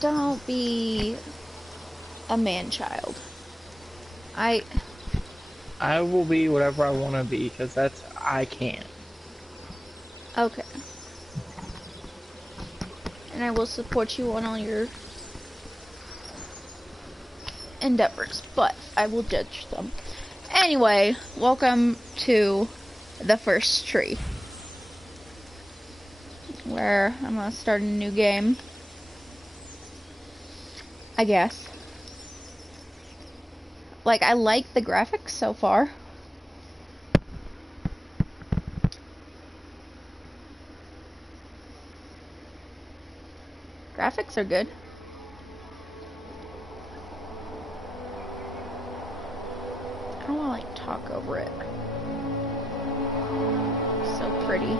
Don't be a man-child. I... I will be whatever I want to be because I can. Okay. And I will support you on all your endeavors, but I will judge them. Anyway, welcome to the first tree, where I'm gonna start a new game, I guess. Like, I like the graphics so far. Graphics are good. I don't want to, like, talk over it. So pretty.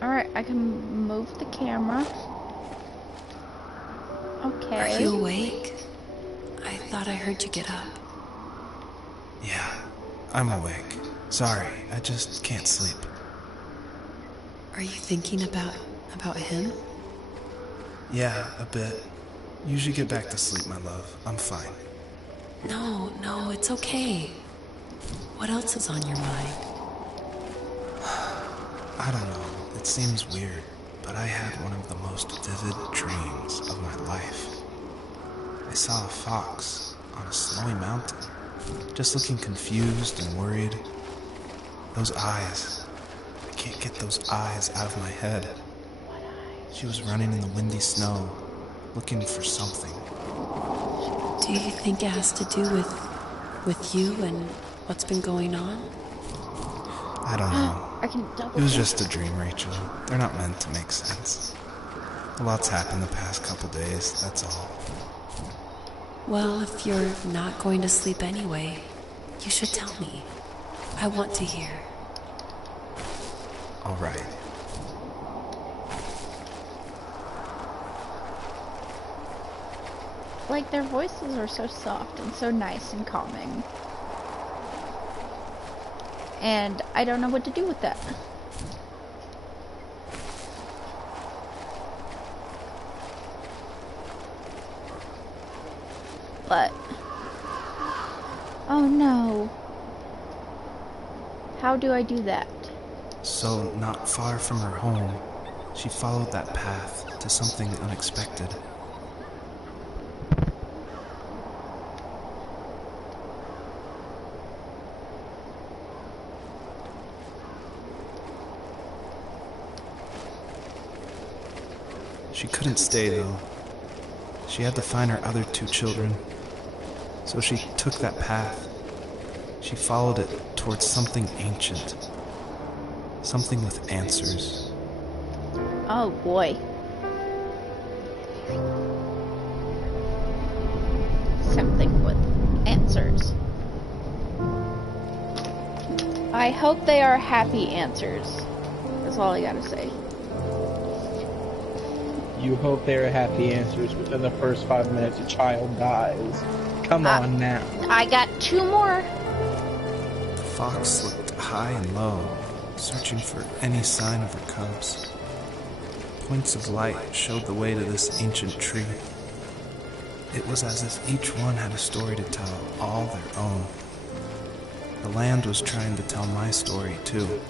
Alright, I can move the camera. Okay. Are you awake? I thought I heard you get up. Yeah, I'm awake. Sorry, I just can't sleep. Are you thinking about him? Yeah, a bit. Usually get back to sleep, my love. I'm fine. No, it's okay. What else is on your mind? I don't know. It seems weird, but I had one of the most vivid dreams of my life. I saw a fox on a snowy mountain, just looking confused and worried. Those eyes. I can't get those eyes out of my head. She was running in the windy snow, looking for something. Do you think it has to do with you and what's been going on? I don't know. I can double It was check. just a dream, Rachel. They're not meant to make sense. A lot's happened the past couple days, that's all. Well, if you're not going to sleep anyway, you should tell me. I want to hear. All right. Like, their voices are so soft and so nice and calming. And I don't know what to do with that. But... oh no. How do I do that? So, not far from her home, she followed that path to something unexpected. She couldn't stay, though. She had to find her other two children. So she took that path. She followed it towards something ancient. Something with answers. Oh boy. Something with answers. I hope they are happy answers. That's all I gotta say. You hope they are happy answers within the first 5 minutes a child dies. Come on now. I got two more. The fox looked high and low, searching for any sign of her cubs. Points of light showed the way to this ancient tree. It was as if each one had a story to tell, all their own. The land was trying to tell my story, too.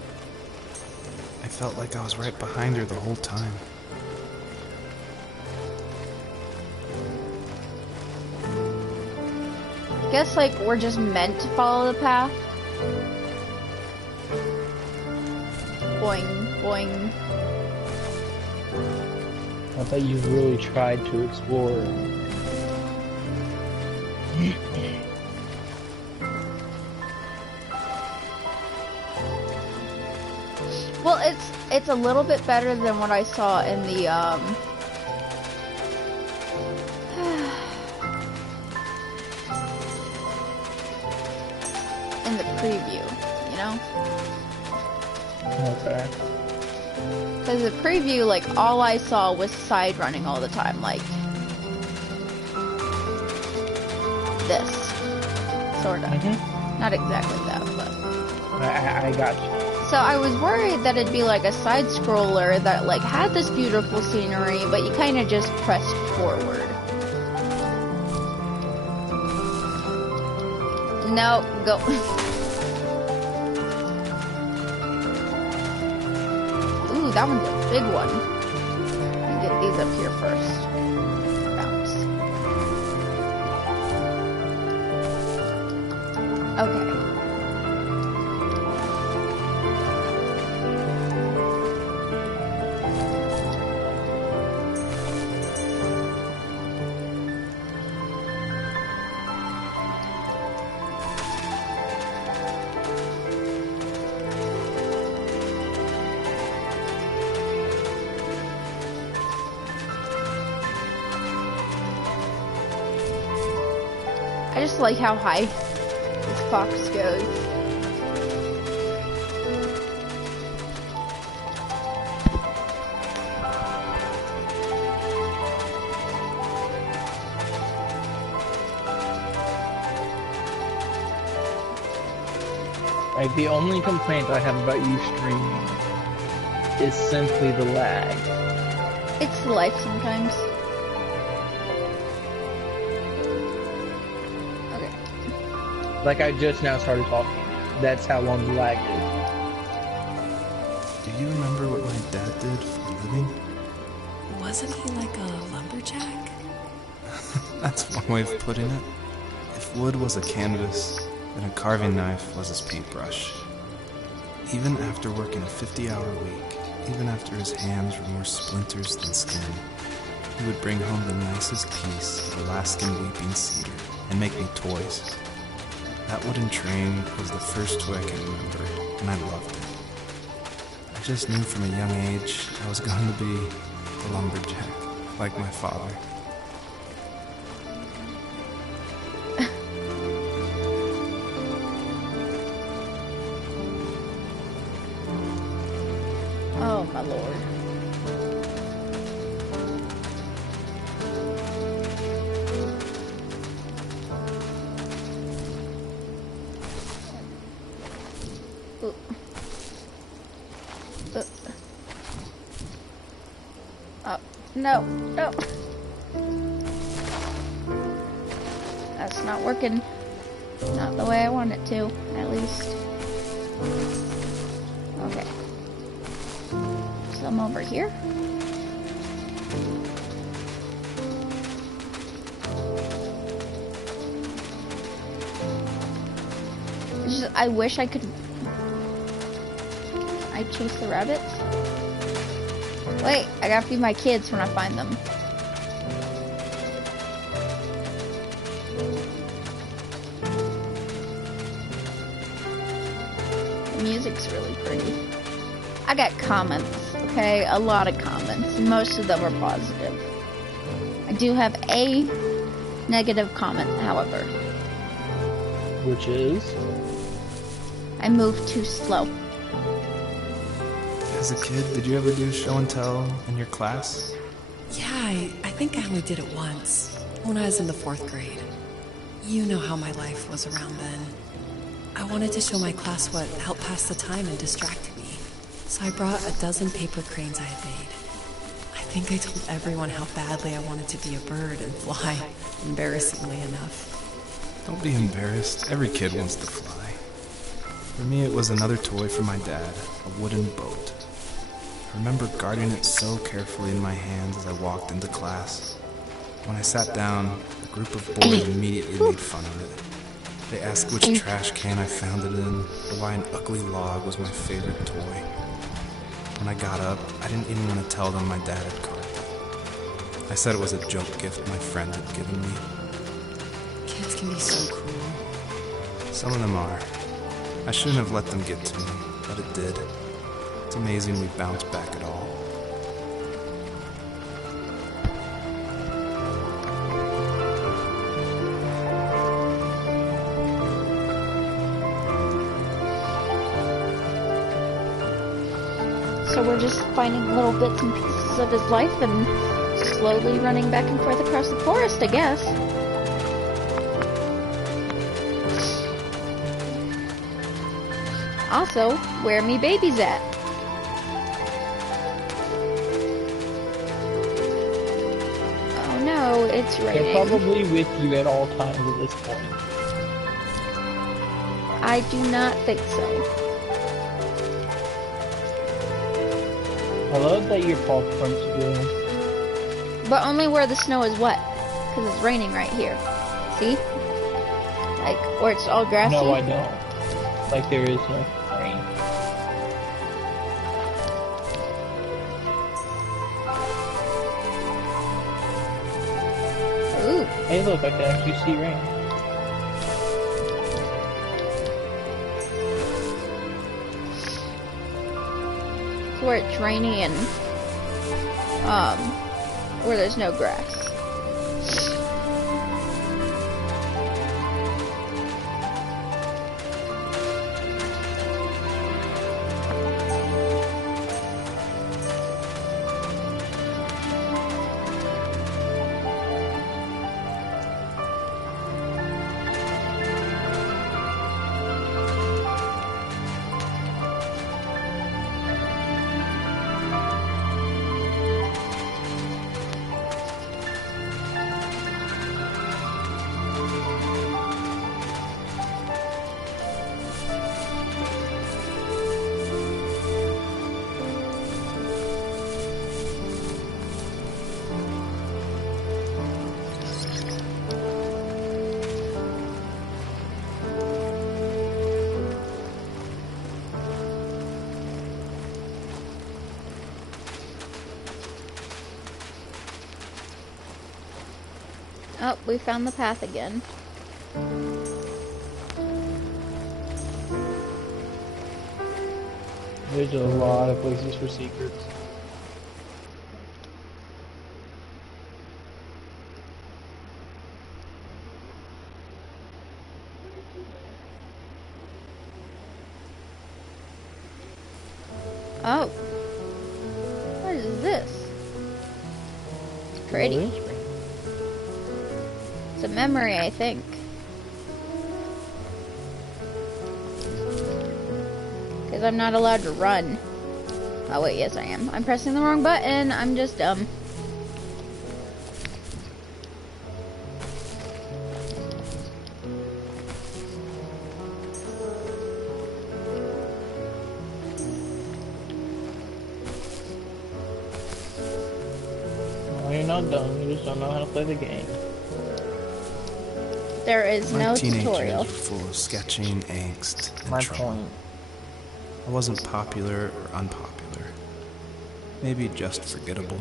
I felt like I was right behind her the whole time. Guess, like, we're just meant to follow the path. Boing, boing. I thought you really tried to explore. Well, it's a little bit better than what I saw in the in the preview, you know? Okay. Because the preview, like, all I saw was side running all the time, like this, sort of. Not exactly that, but I got you. so I was worried that it'd be like a side scroller that like had this beautiful scenery, but you kind of just pressed forward. No, go. Ooh, that one's a big one. Let me get these up here first. Bounce. Okay. I just like how high this fox goes. Like, the only complaint I have about you streaming is simply the lag. It's life sometimes. Okay. Like, I just now started talking. That's how long the lag Do you remember what my dad did for a living? Wasn't he like a lumberjack? That's one way of putting it. If wood was a canvas, then a carving knife was his paintbrush. Even after working a 50-hour week, even after his hands were more splinters than skin, he would bring home the nicest piece of Alaskan weeping cedar and make me toys. That wooden train was the first toy I can remember, and I loved it. I just knew from a young age I was going to be a lumberjack, like my father. Oh my lord. Ooh. Oh, no, no. That's not working. Not the way I want it to, at least. Okay. Some over here. It's just, I wish I could. I chase the rabbits. Wait, I gotta feed my kids when I find them. The music's really pretty. I got comments, okay? A lot of comments. Most of them are positive. I do have a negative comment, however. Which is? I move too slow. As a kid, did you ever do show and tell in your class? Yeah, I think I only did it once, when I was in the 4th grade. You know how my life was around then. I wanted to show my class what helped pass the time and distracted me. So I brought a dozen paper cranes I had made. I think I told everyone how badly I wanted to be a bird and fly, embarrassingly enough. Don't be embarrassed. Every kid wants to fly. For me, it was another toy from my dad, a wooden boat. I remember guarding it so carefully in my hands as I walked into class. When I sat down, a group of boys immediately made fun of it. They asked which trash can I found it in, or why an ugly log was my favorite toy. When I got up, I didn't even want to tell them my dad had carved it. I said it was a joke gift my friend had given me. Kids can be so cruel. Some of them are. I shouldn't have let them get to me, but it did. It's amazing we bounced back at all. So So we're just finding little bits and pieces of his life and slowly running back and forth across the forest, I guess. Also, where me babies at? Oh no, it's raining. They're probably with you at all times at this point. I do not think so. I love that your paw prints do. But only where the snow is wet. Because it's raining right here. See? Like, where it's all grassy. No, I don't. Like there is no rain. Ooh. Hey look, I can actually see rain. It's where it's rainy and, where there's no grass. Oh, we found the path again. There's a lot of places for secrets. Oh. What is this? It's pretty. Well, it is. It's a memory, I think. Because I'm not allowed to run. Oh wait, yes I am. I'm pressing the wrong button. I'm just dumb. No, you're not dumb. You just don't know how to play the game. There is My no teenage tutorial. years were full of sketching, angst, and My trouble. point. I wasn't popular or unpopular. Maybe just forgettable.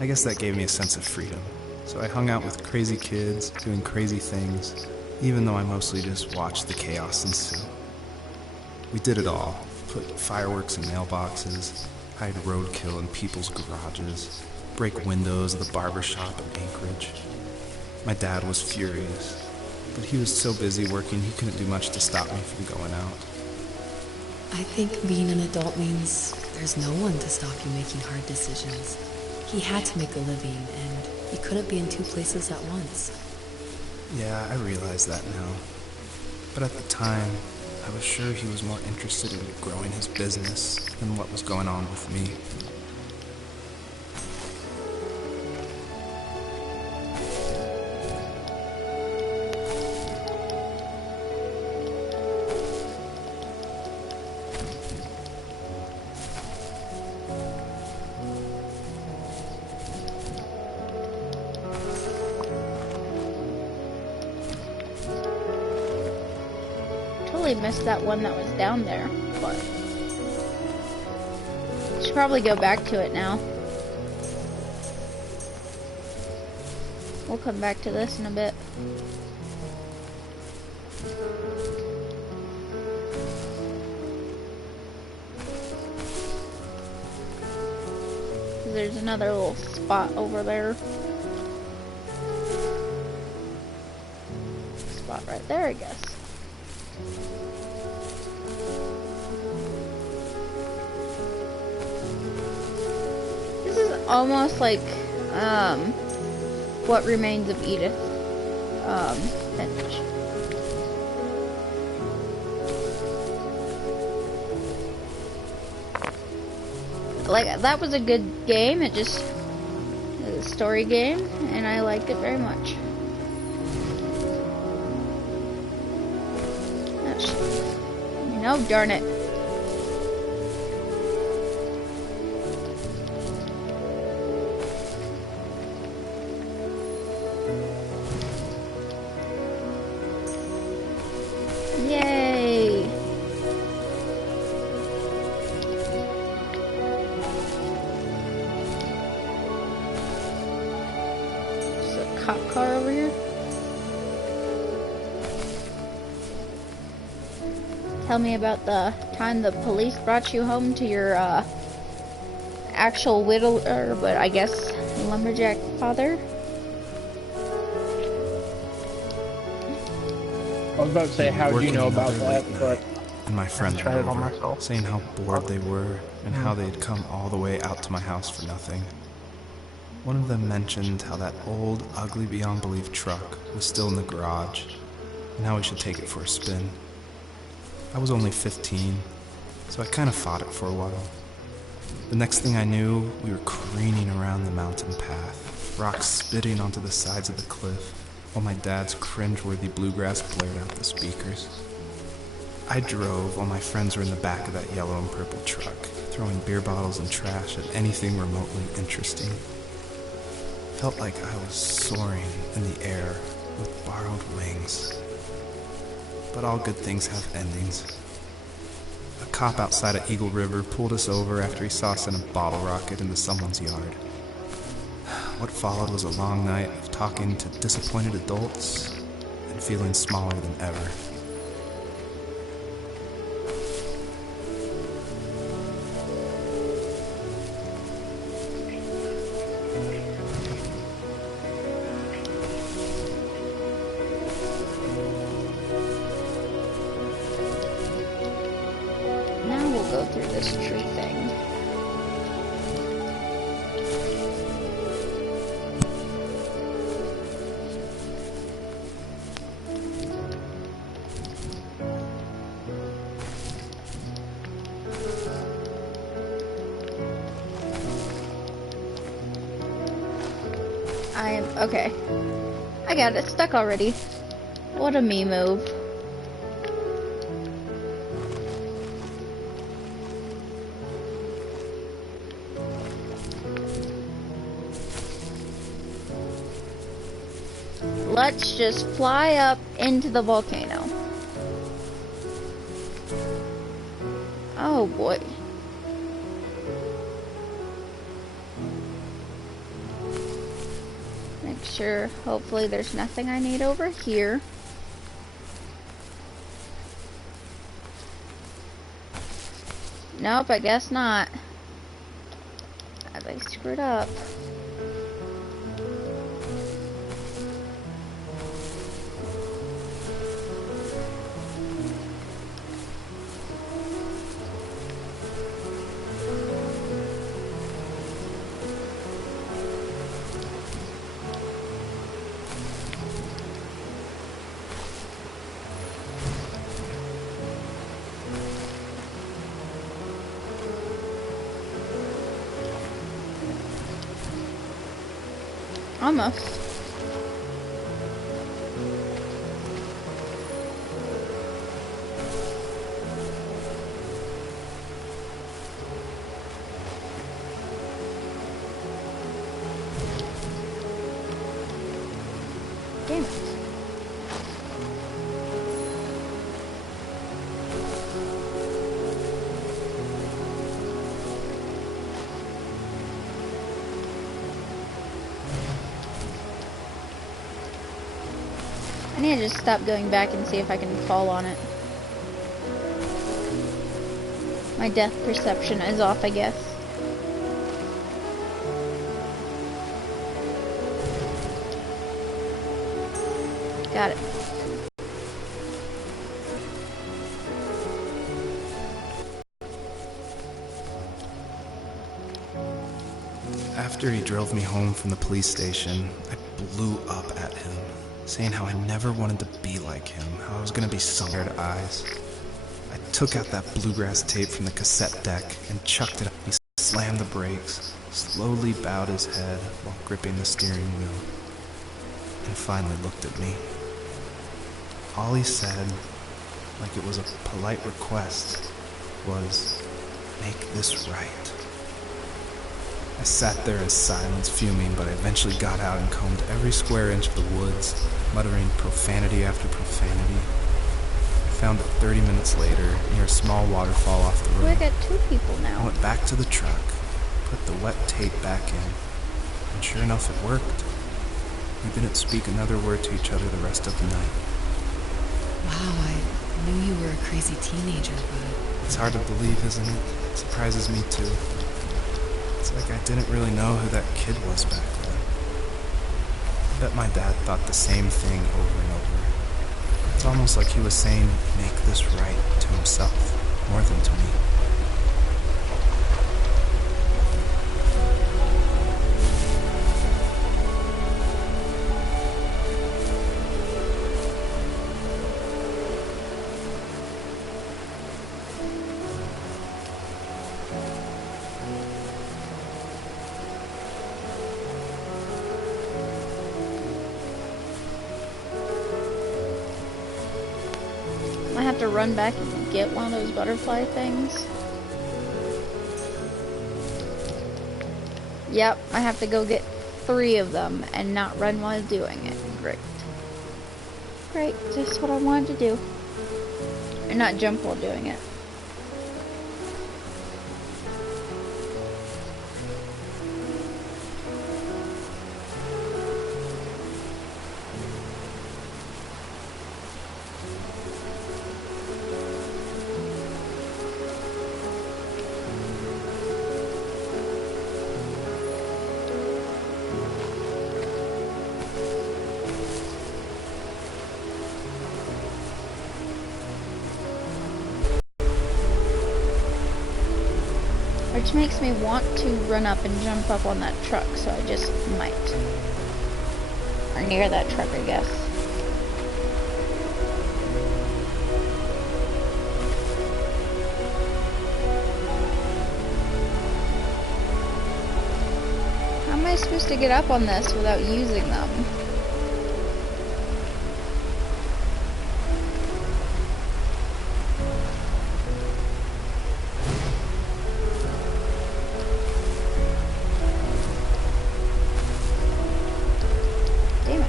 I guess that gave me a sense of freedom. So I hung out with crazy kids, doing crazy things, even though I mostly just watched the chaos ensue. We did it all. Put fireworks in mailboxes, hide roadkill in people's garages, break windows of the barber shop in Anchorage. My dad was furious, but he was so busy working he couldn't do much to stop me from going out. I think being an adult means there's no one to stop you making hard decisions. He had to make a living, and he couldn't be in two places at once. Yeah, I realize that now. But at the time, I was sure he was more interested in growing his business than what was going on with me. Totally missed that one that was down there, but should probably go back to it now. We'll come back to this in a bit. There's another little spot over there. Spot right there, I guess. almost like What Remains of Edith Finch. Like, that was a good game. It was a story game, and I liked it very much. No, darn it. Yay! There's a cop car over here. Tell me about the time the police brought you home to your actual widower, but I guess lumberjack father. I was about to say, how do you know about that? But and my friends tried were it on over, myself. saying how bored they were and how they had come all the way out to my house for nothing. One of them mentioned how that old, ugly beyond belief truck was still in the garage, and how we should take it for a spin. I was only 15, so I kind of fought it for a while. The next thing I knew, we were careening around the mountain path, rocks spitting onto the sides of the cliff, while my dad's cringeworthy bluegrass blared out the speakers. I drove while my friends were in the back of that yellow and purple truck, throwing beer bottles and trash at anything remotely interesting. Felt like I was soaring in the air with borrowed wings. But all good things have endings. A cop outside of Eagle River pulled us over after he saw us in a bottle rocket into someone's yard. What followed was a long night of talking to disappointed adults and feeling smaller than ever. Now we'll go through this tree thing. Okay. I got it stuck already. What a me move. Let's just fly up into the volcano. Oh boy. Make sure, hopefully there's nothing I need over here. Nope, I guess not. I screwed up. Almost. Damn it. I need to just stop going back and see if I can fall on it. My depth perception is off, I guess. Got it. After he drove me home from the police station, I blew up at him, saying how I never wanted to be like him, how I was gonna be scared eyes. I took out that bluegrass tape from the cassette deck and chucked it up. He slammed the brakes, slowly bowed his head while gripping the steering wheel, and finally looked at me. All he said, like it was a polite request, was, "Make this right." I sat there in silence, fuming, but I eventually got out and combed every square inch of the woods, muttering profanity after profanity. I found it 30 minutes later, near a small waterfall off the road. We got 2 people I now. went back to the truck, put the wet tape back in, and sure enough, it worked. We didn't speak another word to each other the rest of the night. Wow, I knew you were a crazy teenager, but It's hard to believe, isn't it? It surprises me too. It's like I didn't really know who that kid was back then. I bet my dad thought the same thing over and over. It's almost like he was saying, "Make this right," to himself, more than to me. I have to run back and get one of those butterfly things. Yep, I have to go get 3 of them and not run while doing it. Great. Great, just what I wanted to do. And not jump while doing it. Which makes me want to run up and jump up on that truck, so I just might. Or near that truck, I guess. How am I supposed to get up on this without using them? Damn it.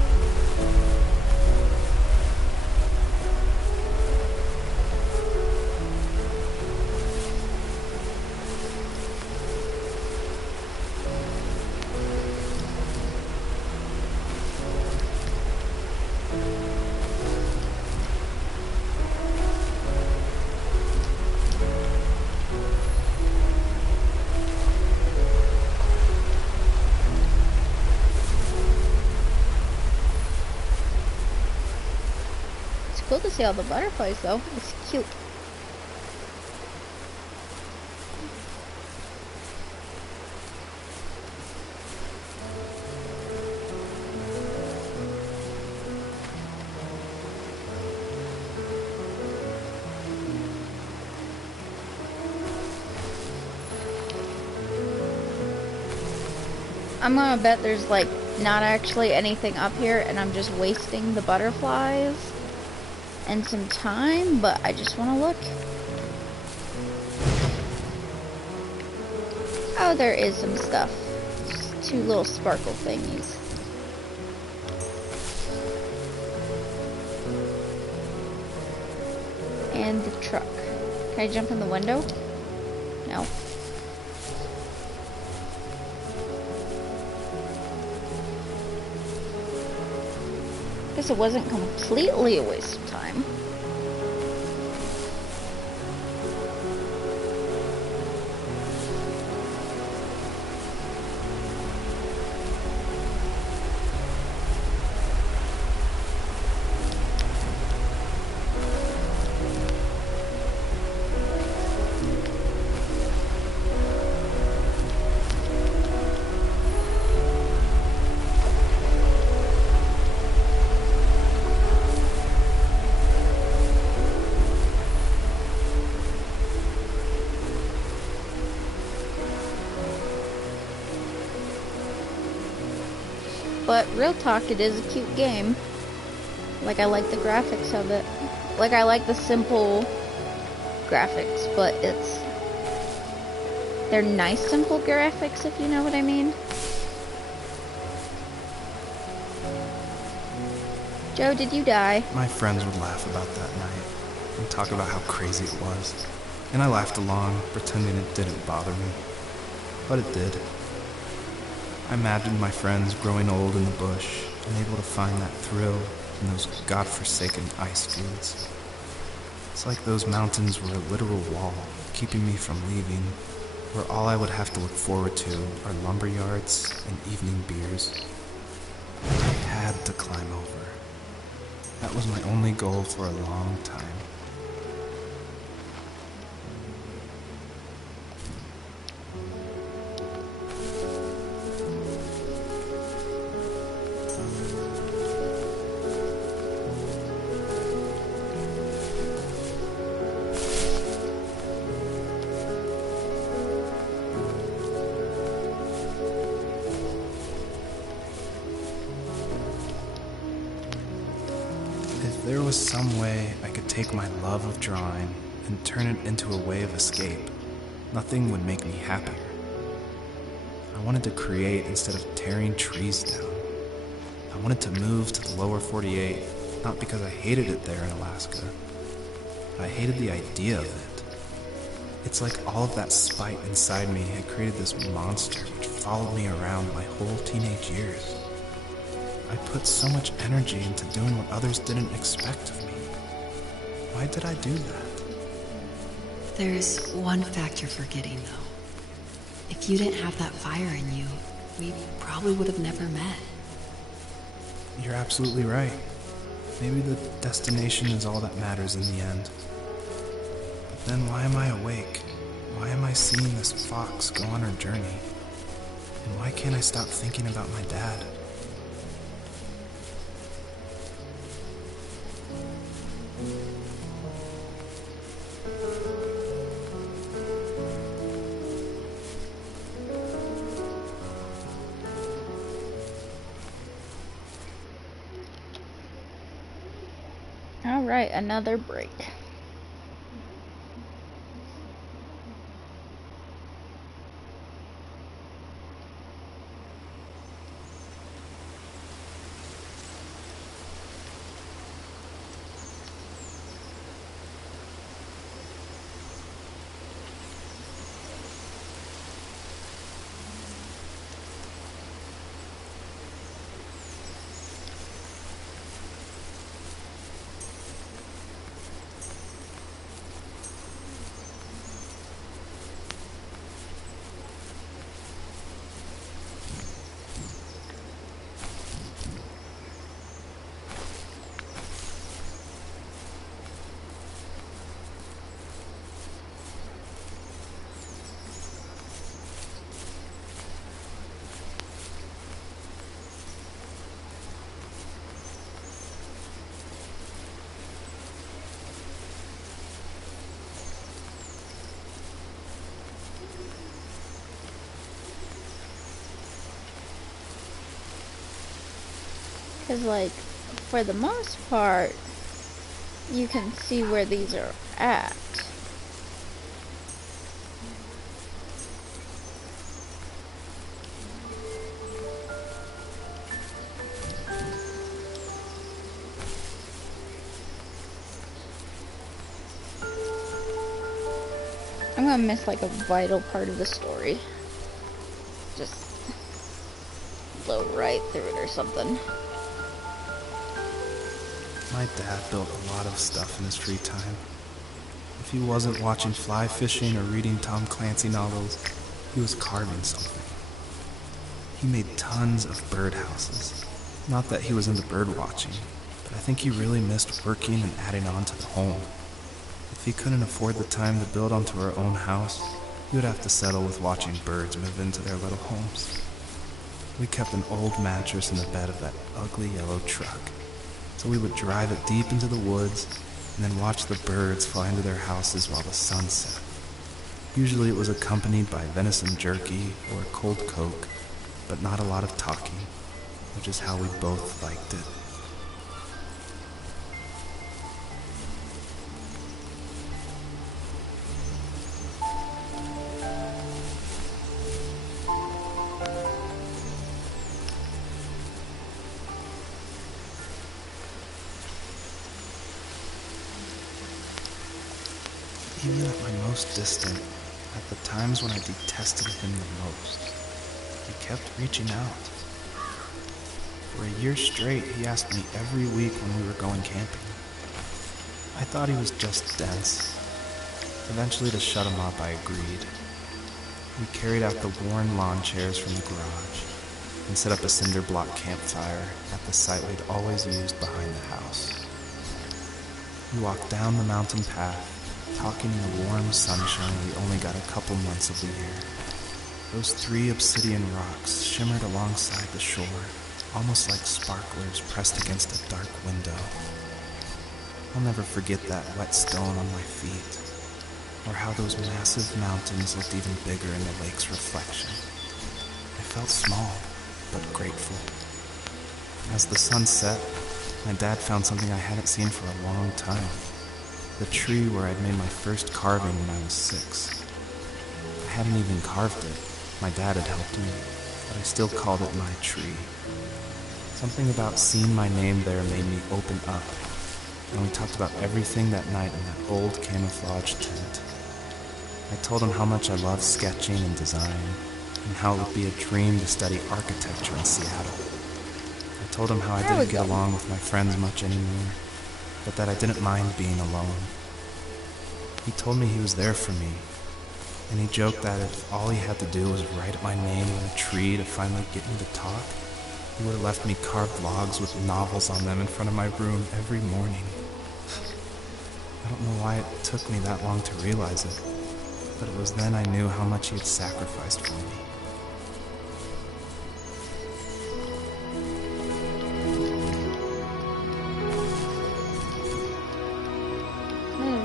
It's cool to see all the butterflies though. It's cute. I'm gonna bet there's like not actually anything up here and I'm just wasting the butterflies and some time, but I just want to look. Oh, there is some stuff. Just 2 little sparkle thingies. And the truck. Can I jump in the window? No. Guess it wasn't completely a waste of time. But real talk, it is a cute game. Like, I like the graphics of it. Like, I like the simple graphics, but they're nice simple graphics, if you know what I mean. Joe, did you die? My friends would laugh about that night and talk about how crazy it was. And I laughed along, pretending it didn't bother me. But it did. I imagined my friends growing old in the bush and able to find that thrill in those godforsaken ice fields. It's like those mountains were a literal wall keeping me from leaving, where all I would have to look forward to are lumber yards and evening beers. I had to climb over. That was my only goal for a long time. If there was some way I could take my love of drawing and turn it into a way of escape, nothing would make me happier. I wanted to create instead of tearing trees down. I wanted to move to the lower 48, not because I hated it there in Alaska. I hated the idea of it. It's like all of that spite inside me had created this monster which followed me around my whole teenage years. I put so much energy into doing what others didn't expect of me. Why did I do that? There's one fact you're forgetting, though. If you didn't have that fire in you, we probably would have never met. You're absolutely right. Maybe the destination is all that matters in the end. But then why am I awake? Why am I seeing this fox go on her journey? And why can't I stop thinking about my dad? Alright, another break. Because, like, for the most part, you can see where these are at. I'm gonna miss, like, a vital part of the story. Just blow right through it or something. My dad built a lot of stuff in his free time. If he wasn't watching fly fishing or reading Tom Clancy novels, he was carving something. He made tons of birdhouses. Not that he was into bird watching, but I think he really missed working and adding on to the home. If he couldn't afford the time to build onto our own house, he would have to settle with watching birds move into their little homes. We kept an old mattress in the bed of that ugly yellow truck, so we would drive it deep into the woods and then watch the birds fly into their houses while the sun set. Usually it was accompanied by venison jerky or cold Coke, but not a lot of talking. which is how we both liked it. Even at my most distant, at the times when I detested him the most, he kept reaching out. For a year straight, he asked me every week when we were going camping. I thought he was just dense. Eventually, to shut him up, I agreed. We carried out the worn lawn chairs from the garage and set up a cinder block campfire at the site we'd always used behind the house. We walked down the mountain path, talking in the warm sunshine we only got a couple months of the year. Those 3 obsidian rocks shimmered alongside the shore, almost like sparklers pressed against a dark window. I'll never forget that wet stone on my feet, or how those massive mountains looked even bigger in the lake's reflection. I felt small, but grateful. As the sun set, my dad found something I hadn't seen for a long time. The tree where I'd made my first carving when I was 6. I hadn't even carved it. My dad had helped me, but I still called it my tree. Something about seeing my name there made me open up, and we talked about everything that night in that old camouflage tent. I told him how much I loved sketching and design, and how it would be a dream to study architecture in Seattle. I told him how I didn't get along with my friends much anymore, but that I didn't mind being alone. He told me he was there for me, and he joked that if all he had to do was write my name on a tree to finally get me to talk, he would have left me carved logs with novels on them in front of my room every morning. I don't know why it took me that long to realize it, but it was then I knew how much he had sacrificed for me.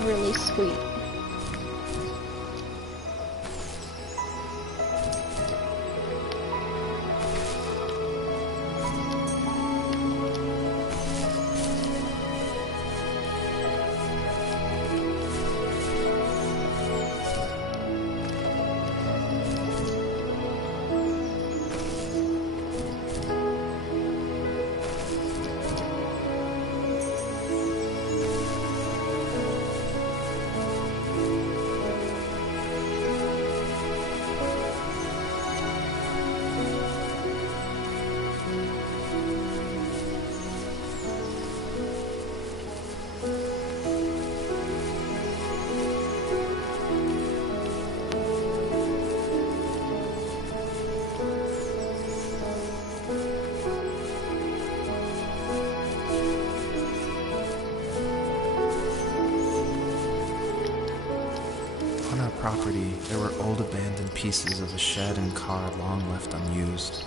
Really sweet. Property, there were old abandoned pieces of a shed and car long left unused.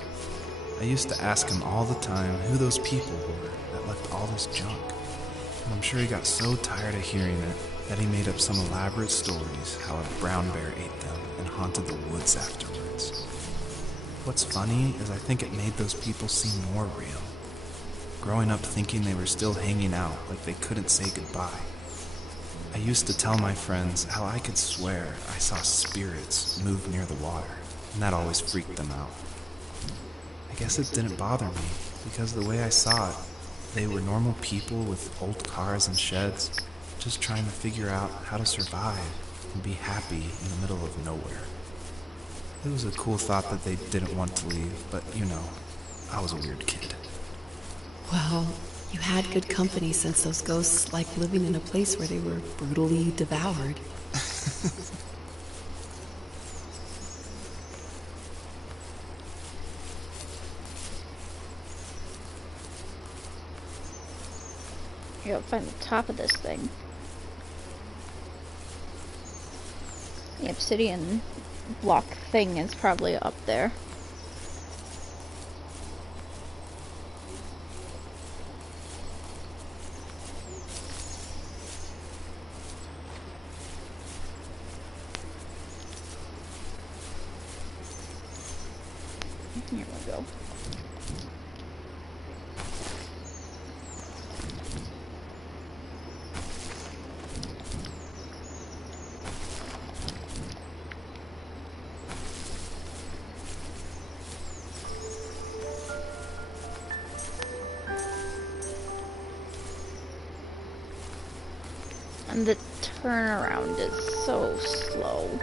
I used to ask him all the time who those people were that left all this junk, and I'm sure he got so tired of hearing it that he made up some elaborate stories how a brown bear ate them and haunted the woods afterwards. What's funny is I think it made those people seem more real, growing up thinking they were still hanging out like they couldn't say goodbye. I used to tell my friends how I could swear I saw spirits move near the water, and that always freaked them out. I guess it didn't bother me, because the way I saw it, they were normal people with old cars and sheds, just trying to figure out how to survive and be happy in the middle of nowhere. It was a cool thought that they didn't want to leave, but you know, I was a weird kid. Well, you had good company since those ghosts like living in a place where they were brutally devoured. I gotta find the top of this thing. The obsidian block thing is probably up there. Here we go. And the turnaround is so slow.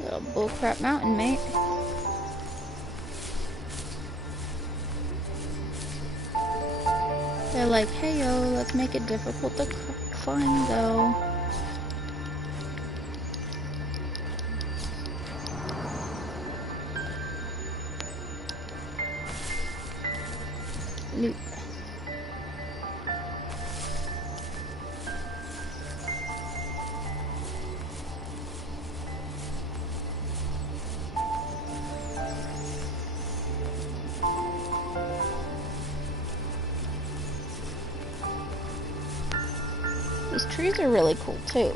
Little bullcrap mountain, mate. They're like, hey yo, let's make it difficult to climb though. Loot. These trees are really cool too.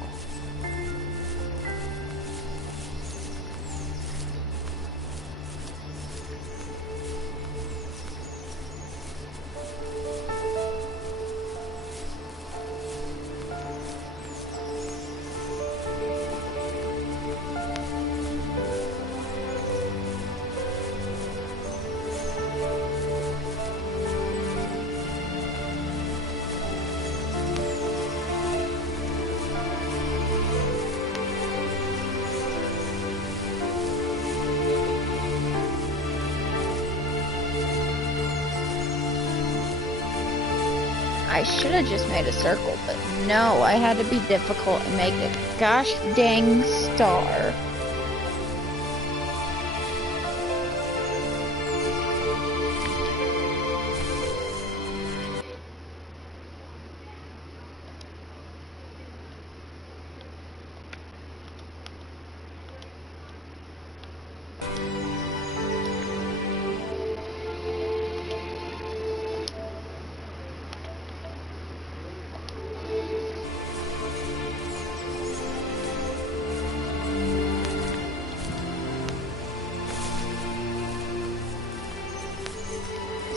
I should have just made a circle, but no, I had to be difficult and make a gosh dang star.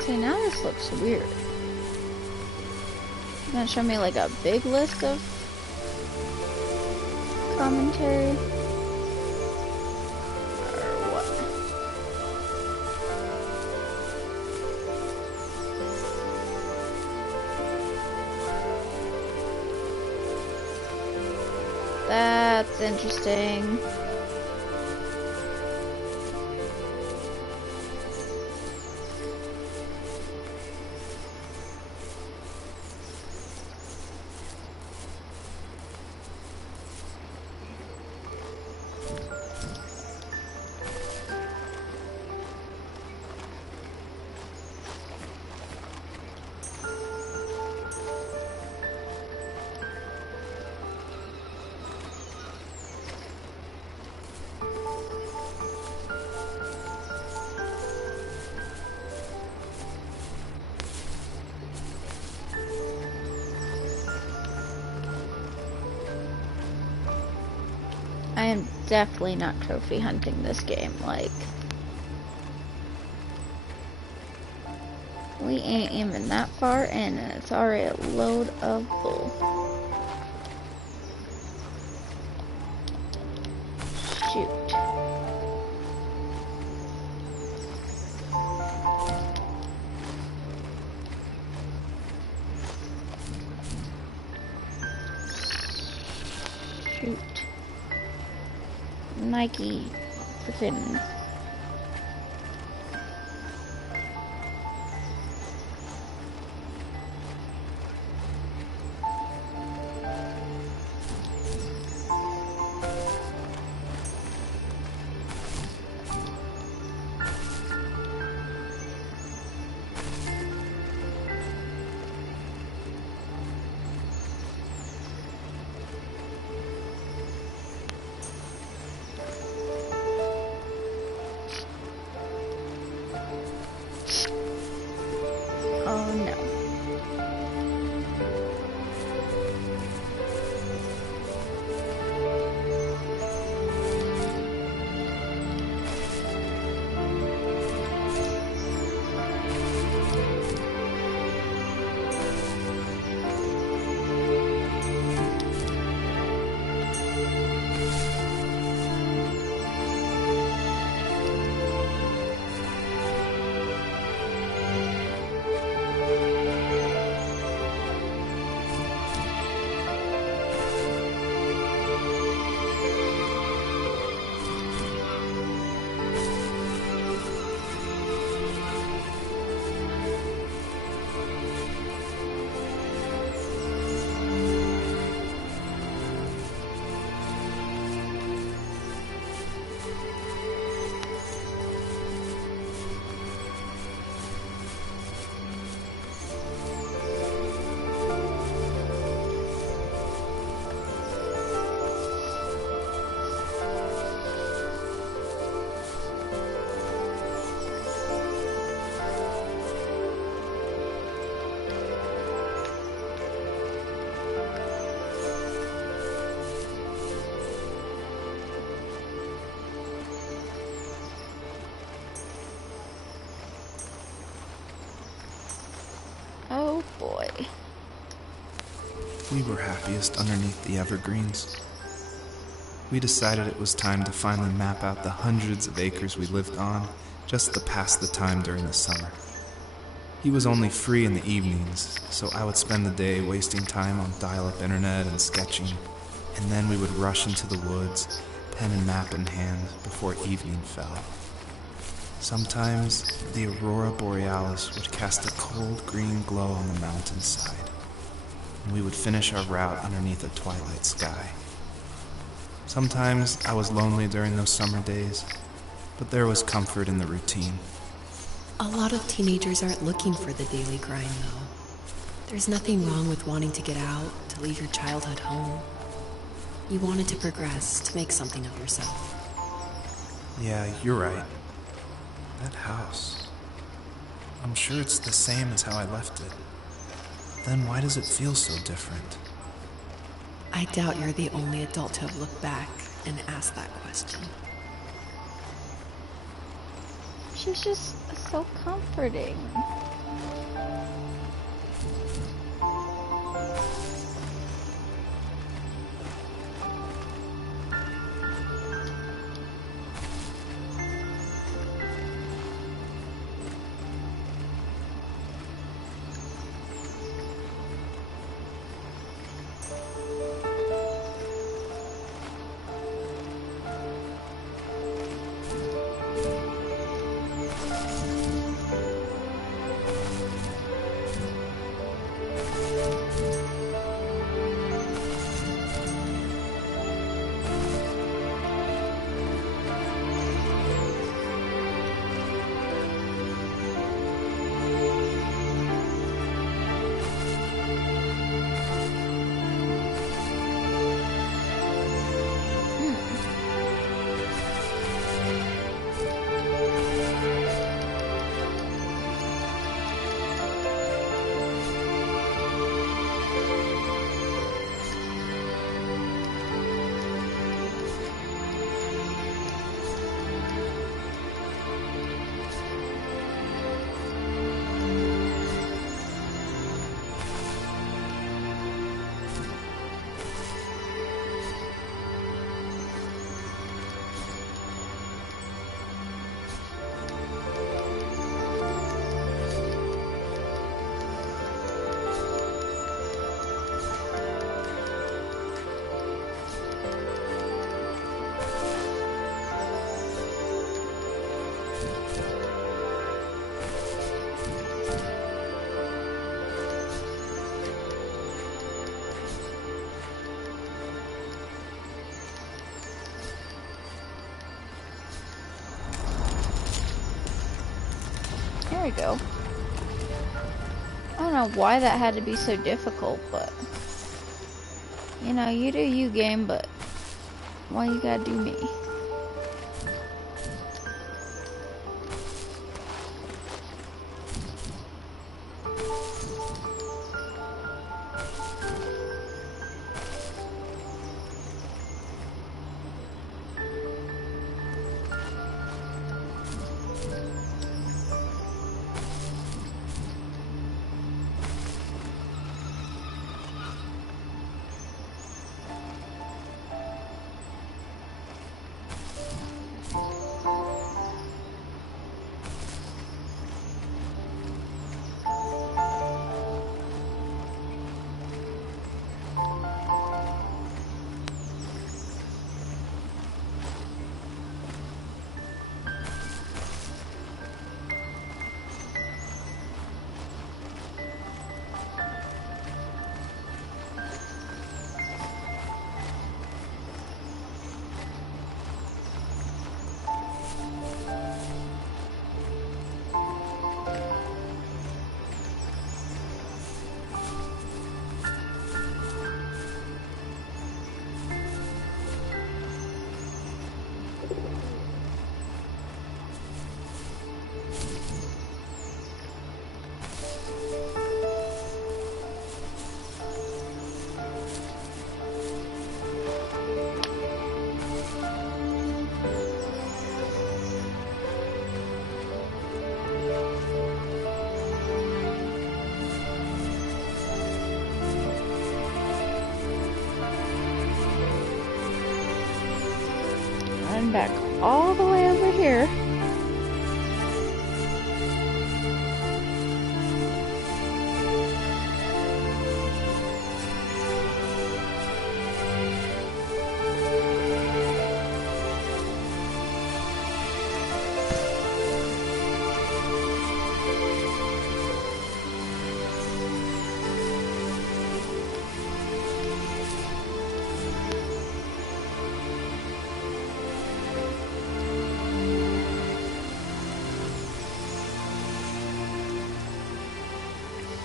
See, now this looks weird. You gonna show me like a big list of commentary? Or what? That's interesting. I am definitely not trophy hunting this game, like, we ain't even that far in and it's already a load of bull. Shoot. Shoot. Nike freaking Oh boy. We were happiest underneath the evergreens. We decided it was time to finally map out the hundreds of acres we lived on just to pass the time during the summer. He was only free in the evenings, so I would spend the day wasting time on dial-up internet and sketching, and then we would rush into the woods, pen and map in hand, before evening fell. Sometimes the aurora borealis would cast a cold green glow on the mountainside, and we would finish our route underneath a twilight sky. Sometimes I was lonely during those summer days, but there was comfort in the routine. A lot of teenagers aren't looking for the daily grind, though. There's nothing wrong with wanting to get out, to leave your childhood home. You wanted to progress, to make something of yourself. Yeah, you're right. That house. I'm sure it's the same as how I left it. Then why does it feel so different? I doubt you're the only adult to have looked back and asked that question. She's just so comforting. There we go. I don't know why that had to be so difficult, but you know, you do you, game, but why you gotta do me? back all the way over here.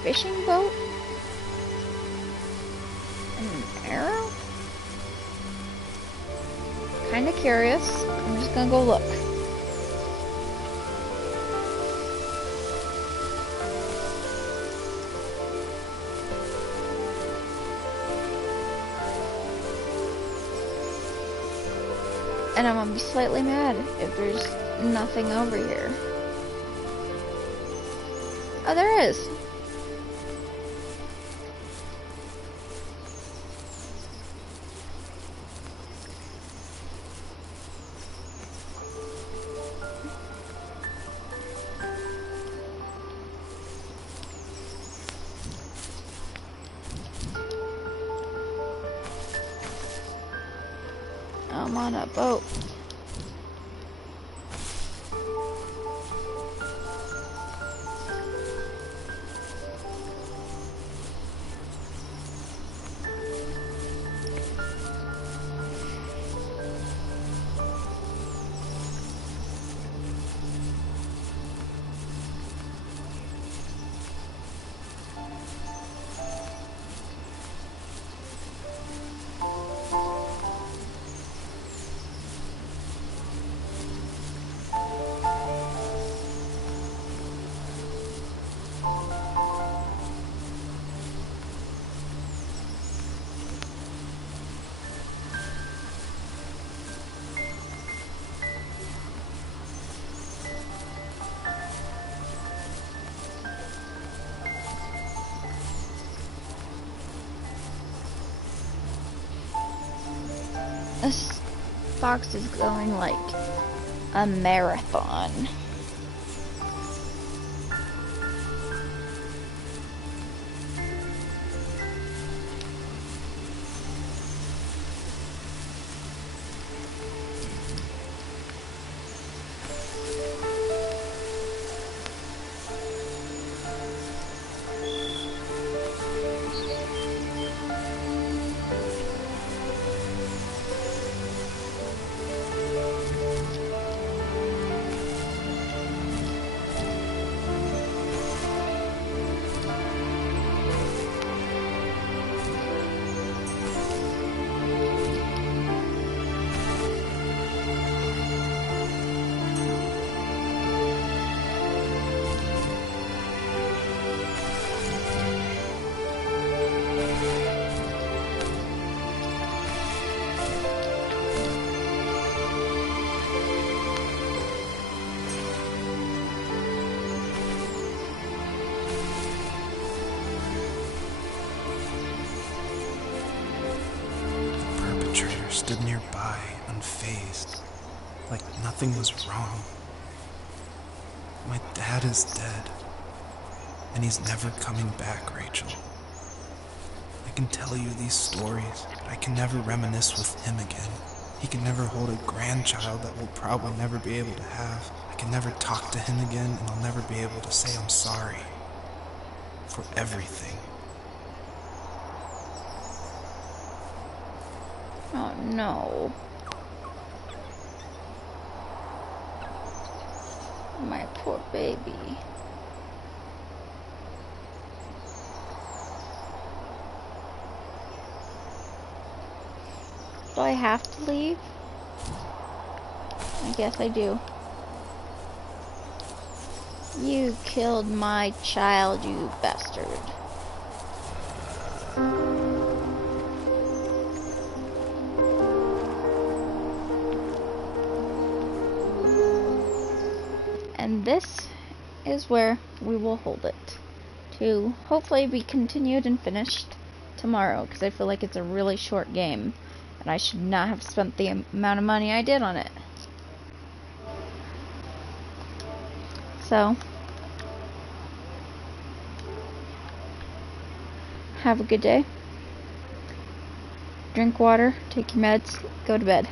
Fishing boat? And an arrow? Kinda curious. I'm just gonna go look. And I'm gonna be slightly mad if there's nothing over here. Oh, there is. I'm on a boat. This fox is going like a marathon. Stood nearby, unfazed, like nothing was wrong. My dad is dead, and he's never coming back, Rachel. I can tell you these stories, but I can never reminisce with him again. He can never hold a grandchild that we'll probably never be able to have. I can never talk to him again, and I'll never be able to say I'm sorry for everything. Oh no. My poor baby. Do I have to leave? I guess I do. You killed my child, you bastard. And this is where we will hold it, to hopefully be continued and finished tomorrow, because I feel like it's a really short game and I should not have spent the amount of money I did on it. So, have a good day. Drink water, take your meds, go to bed.